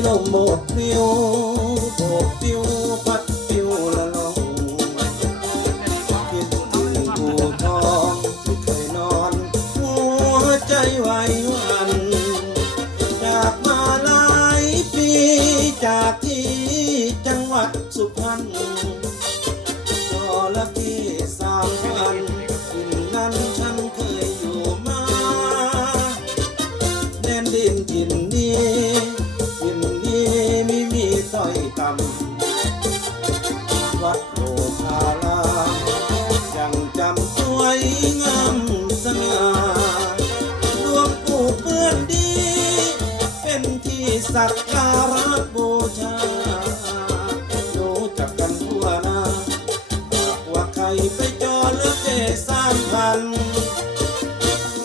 lo mo mio po più สักการะบูชารู้จักกันทั่วหน้าหากว่าใครไปจอเลือเจสามพัน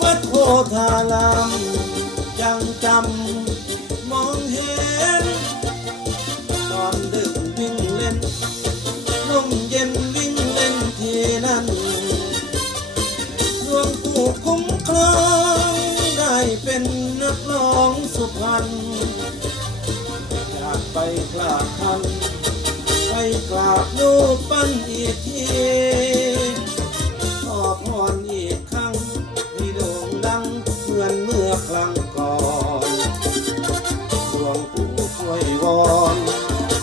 วัดโพธารามยังจำมองเห็น ตอนดึกวิ่งเล่นลมเย็นวิ่งเล่นที่นั่นหลวงปู่คุ้มครองได้เป็นนักร้อง พรรณจากไปกราบท่นไปกราบรูปปั้นอีกทีขอพรอีกครั้งที่ด่งดังเหมือนเมื่อครั้งก่อนหลวงปู่ช่วยวอน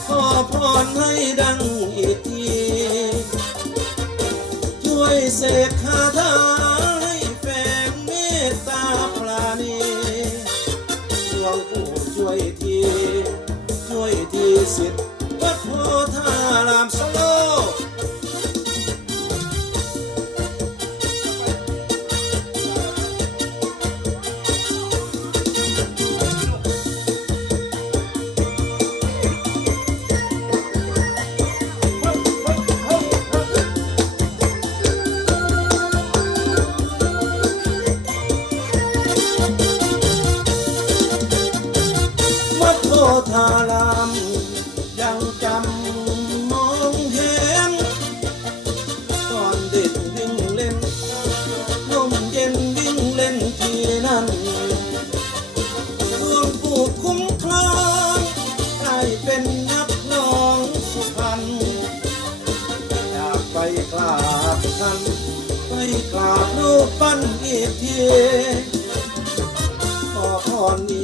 ขอพรให้ดังอีกทีช่วยเสก สิทธิ์วัดโพธารามสโลธาราม กราบรูปปั้นอีกทีขอพรนี้